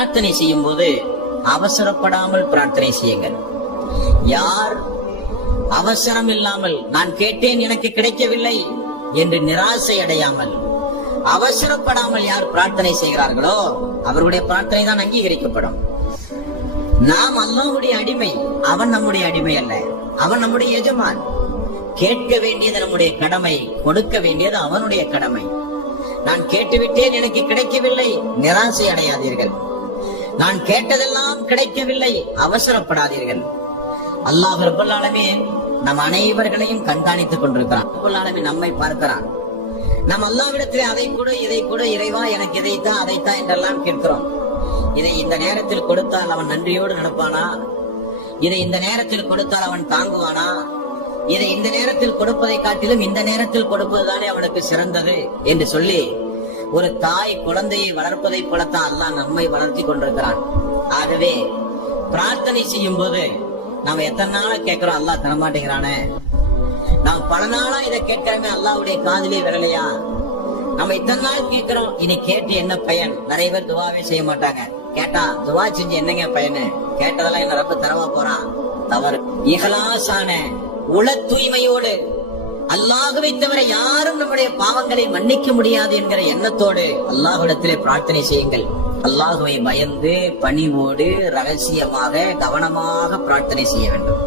பிரார்த்தனை செய்யும் போது அவசரப்படாமல் பிரார்த்தனை செய்யுங்கள். யார் அவசரம் இல்லாமல் நான் கேட்டேன் எனக்கு கிடைக்கவில்லை என்று நிராசை அடையாமல் அவசரப்படாமல் யார் பிரார்த்தனை செய்கிறார்களோ அவருடைய பிரார்த்தனை தான் அங்கீகரிக்கப்படும். நாம் அல்லாவுடைய அடிமை அவன் நம்முடைய அடிமை அல்ல. அவன் நம்முடைய எஜமான். கேட்க வேண்டியது நம்முடைய கடமை கொடுக்க வேண்டியது அவனுடைய கடமை. நான் கேட்டுவிட்டேன் எனக்கு கிடைக்கவில்லை நிராசை அடையாதீர்கள். நான் கேட்டதெல்லாம் கிடைக்கவில்லை. அவசரப்படாதீர்கள். அல்லாஹ் ரப்பல் நம் அனைவர்களையும் கண்காணித்துக் கொண்டிருக்கிறான். ரப்பல் நம்மை பார்க்கிறான். நாம் அல்லாவிடத்திலே அதை கூட இதை கூட இறைவா எனக்கு இதைத்தான் அதைத்தான் என்றெல்லாம் கேட்கிறோம். இதை இந்த நேரத்தில் கொடுத்தால் அவன் நன்றியோடு நடப்பானா? இதை இந்த நேரத்தில் கொடுத்தால் அவன் தாங்குவானா? இதை இந்த நேரத்தில் கொடுப்பதை காட்டிலும் இந்த நேரத்தில் கொடுப்பதுதானே அவனுக்கு சிறந்தது என்று சொல்லி ஒரு தாய் குழந்தையை வளர்ப்பதை போலத்தான் அல்லாஹ் நம்மை வளர்த்தி கொண்டிருக்கிறான். ஆகவே பிரார்த்தனை செய்யும் போது நாம எத்தனை நாளா கேட்கிறோம் அல்லாஹ் தரமாட்டேங்கிறானே? நாம் பல நாளா இதை கேட்கிறோமே அல்லாவுடைய காதலே விரலையா? நம்ம இத்தனை நாள் கேட்கிறோம் இனி கேட்டு என்ன பயன்? நிறைய பேர் துவாவே செய்ய மாட்டாங்க. கேட்டா துவா செஞ்சு என்னங்க பயனு? கேட்டதெல்லாம் என்ன ரொம்ப தரவா போறான்? தவறு. இகலாசான உள தூய்மையோடு அல்லாஹுவை தவிர யாரும் நம்முடைய பாவங்களை மன்னிக்க முடியாது என்கிற எண்ணத்தோடு அல்லாஹ்விடத்திலே பிரார்த்தனை செய்யுங்கள். அல்லாஹுவை பயந்து பணிவோடு ரகசியமாக கவனமாக பிரார்த்தனை செய்ய வேண்டும்.